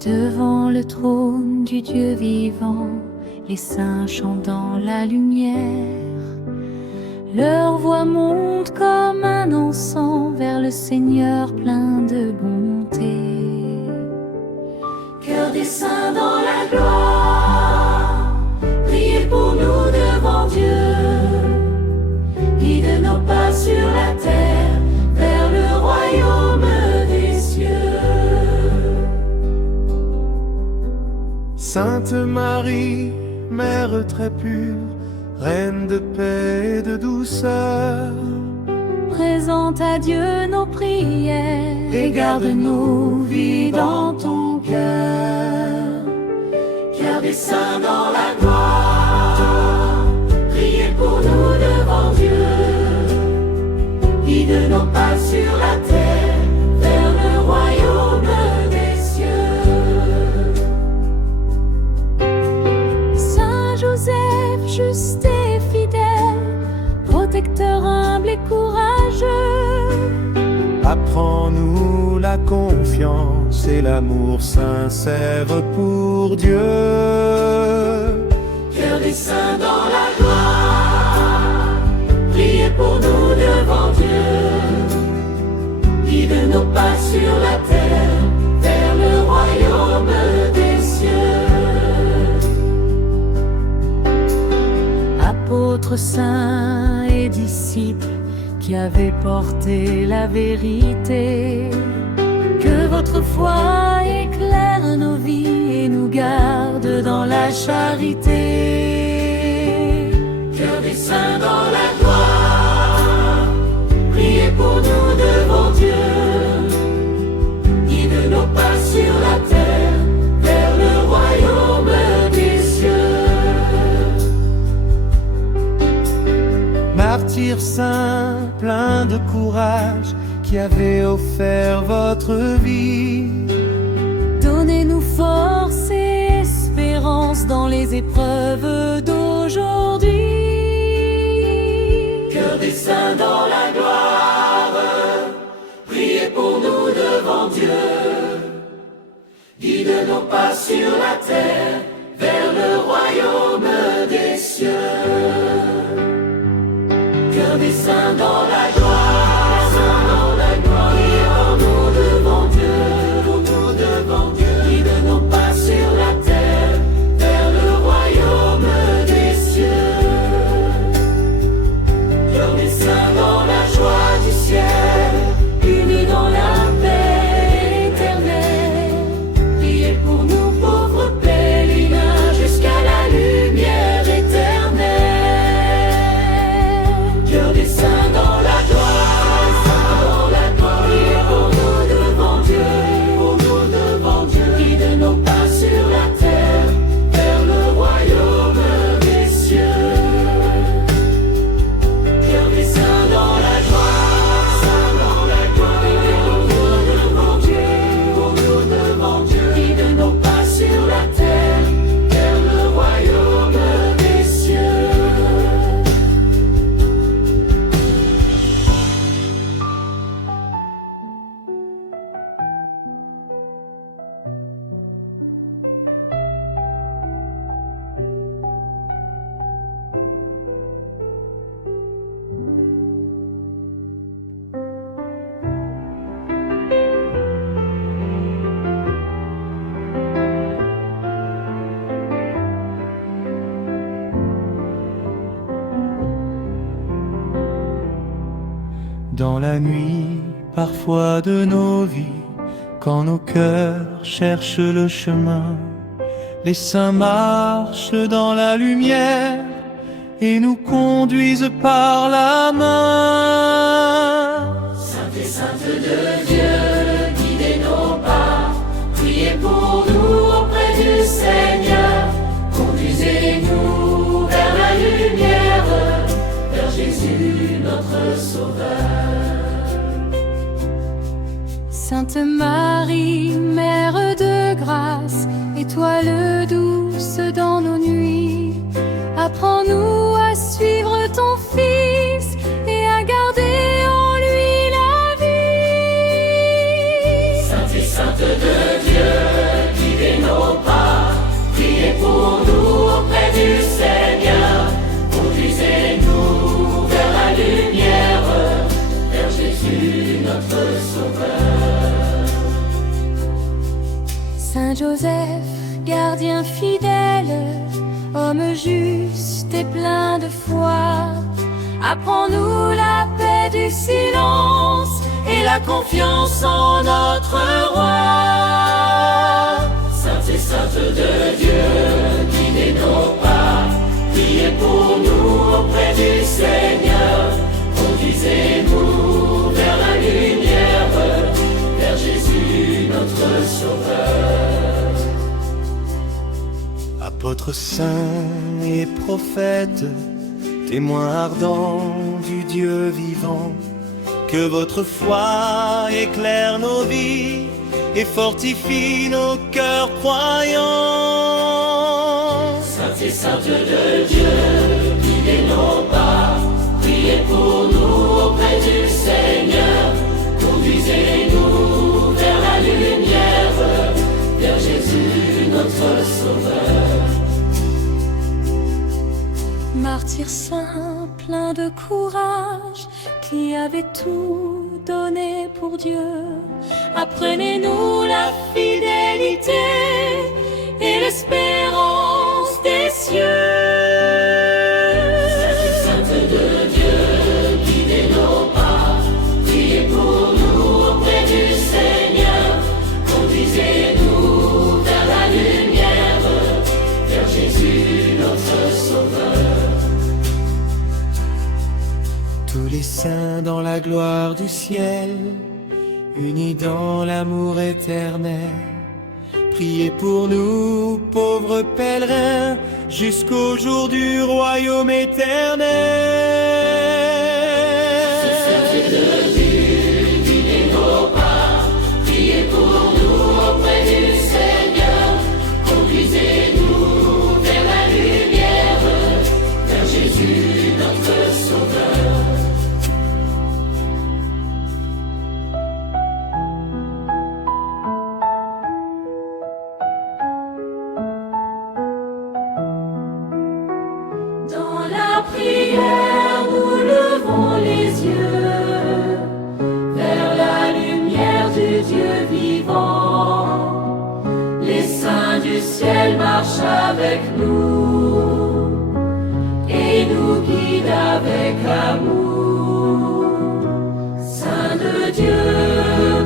Devant le trône du Dieu vivant, les saints chantent dans la lumière. Leur voix monte comme un encens vers le Seigneur plein de bonté. Cœur des saints dans la gloire, priez pour nous devant Dieu. Guide nos pas sur la terre vers le royaume des cieux. Sainte Marie, Mère très pure, Reine de paix et de douceur, Présente à Dieu nos prières et garde nos vies dans ton cœur. Cœur des saints dans la gloire, priez pour nous devant Dieu. Guide nos pas sur la terre vers le royaume des cieux. Saint Joseph, juste et fidèle, protecteur humble et courageux, apprends-nous la confiance et l'amour sincère pour Dieu. Cœur des saints dans la gloire, priez pour nous devant Dieu. Guide nos pas sur la terre vers le royaume des cieux. Apôtres saints et disciples qui avez porté la vérité, que votre foi éclaire nos vies et nous garde dans la charité. Cœur des saints dans la gloire, priez pour nous devant Dieu. Guide nos pas sur la terre vers le royaume des cieux. Martyr saint, plein de courage, qui avez offert votre vie, Donnez-nous force et espérance dans les épreuves d'aujourd'hui. Cœur des saints dans la gloire, priez pour nous devant Dieu. Guide nos pas sur la terre vers le royaume des cieux. Cœur des saints dans la gloire, priez pour nous devant Dieu. Guide nos pas sur la terre vers le royaume des cieux. Cœur des saints dans la joie du ciel, unis dans la paix éternelle. Priez pour nous pauvres pèlerins jusqu'à la lumière éternelle. Cœur des saints dans la gloire, priez pour nous devant Dieu. Guide nos pas sur la terre vers le royaume des cieux. Cœur des saints dans la gloire, priez pour nous devant Dieu. Guide nos pas sur la terre vers le royaume des cieux. dans la nuit parfois de nos vies, quand nos cœurs cherchent le chemin. Les saints marchent dans la lumière et nous conduisent par la main. Sainte et sainte de Dieu, guidez nos pas, priez pour nous auprès du Seigneur. Conduisez-nous vers la lumière, vers Jésus notre Sauveur. Sainte Marie, Mère de grâce, étoile douce dans nos nuits, apprends-nous à suivre ton Fils et à garder en lui la vie. Sainte et sainte de Dieu, Saint Joseph, gardien fidèle, homme juste et plein de foi, apprends-nous la paix du silence et la confiance en notre roi. Sainte et sainte de Dieu, guidez nos pas, priez pour nous auprès du Seigneur, conduisez-nous vers la lumière, vers Jésus notre Sauveur. Apôtres saints et prophètes, témoins ardents du Dieu vivant, que votre foi éclaire nos vies et fortifie nos cœurs croyants. Sainte et sainte de Dieu, guidez nos pas, priez pour nous auprès du Seigneur, conduisez-nous vers la lumière, vers Jésus notre Sauveur. Martyr saint, plein de courage, qui avait tout donné pour Dieu, apprenez-nous la fidélité et l'espérance des cieux. Sainte de Dieu, guidez nos pas, priez pour nous auprès du Seigneur, conduisez-nous vers la lumière, vers Jésus notre Sauveur. Tous les saints dans la gloire du ciel, unis dans l'amour éternel, priez pour nous, pauvres pèlerins, jusqu'au jour du royaume éternel. Sainte de Dieu, guidez nos pas, priez pour nous auprès du Seigneur, conduisez-nous vers la lumière, vers Jésus notre Sauveur. Dans la prière, nous levons les yeux vers la lumière du Dieu vivant. Les saints du ciel marchent avec nous et nous guident avec amour. Saint de Dieu,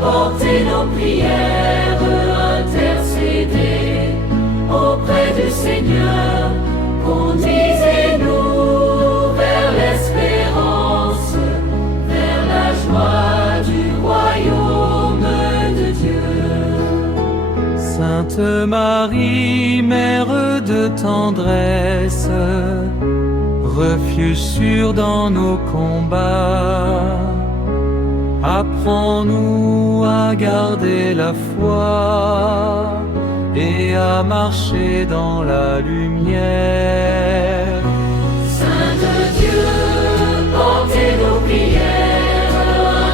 portez nos prières, intercédez auprès du Seigneur. Conduisez-nous vers l'espérance, vers la joie du royaume de Dieu. Sainte Marie, mère de tendresse, refuge sûr dans nos combats, apprends-nous à garder la foi et à marcher dans la lumière. Saint de Dieu, portez nos prières,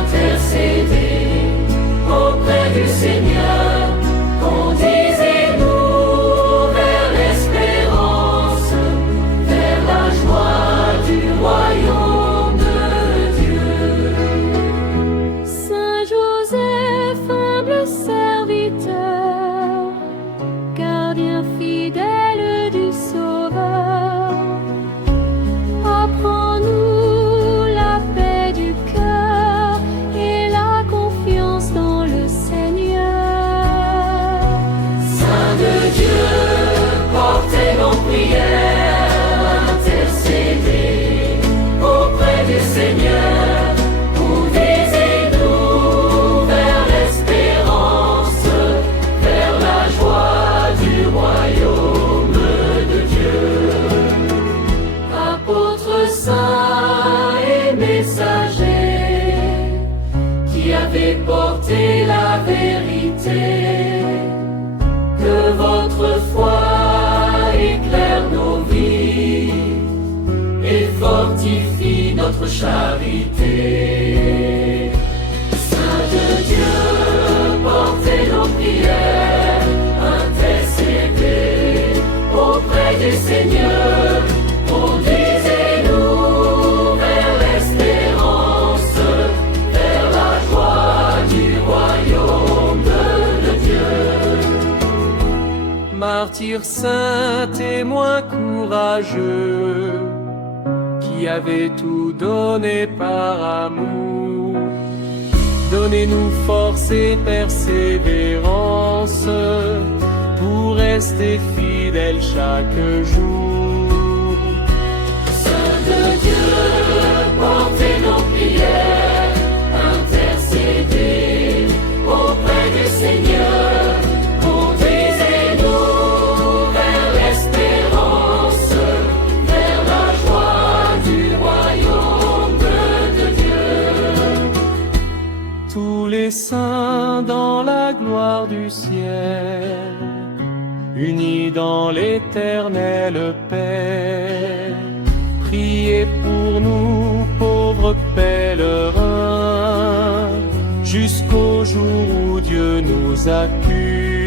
intercédez auprès du Seigneur. Conduisez-nous vers l'espérance, vers la joie du royaume de Dieu. Saint Joseph, humble serviteur, gardien fidèle du Sauveur, apprends-nous la paix du cœur et la confiance dans le Seigneur. Saint de Dieu, portez nos prières, intercédez auprès du Seigneur. Conduisez-nous vers l'espérance, vers la joie du royaume de Dieu. Apôtres saints et messagers, qui avez porté la vérité, que votre foi éclaire nos vies et fortifie notre charité. Saint de Dieu, portez nos prières, intercédez auprès du Seigneur. Conduisez-nous vers l'espérance, vers la joie du royaume de Dieu. martyrs saints, témoins courageux, qui avaient tout donné par amour. Donnez-nous force et persévérance pour rester fidèles chaque jour. Saint de Dieu, portez nos prières, intercédez auprès du Seigneur. Conduisez-nous vers l'espérance, vers la joie du royaume de Dieu. Tous les saints dans la gloire du ciel, unis dans l'éternelle paix, priez pour nous pauvres pèlerins, jusqu'au jour où Dieu nous accuse.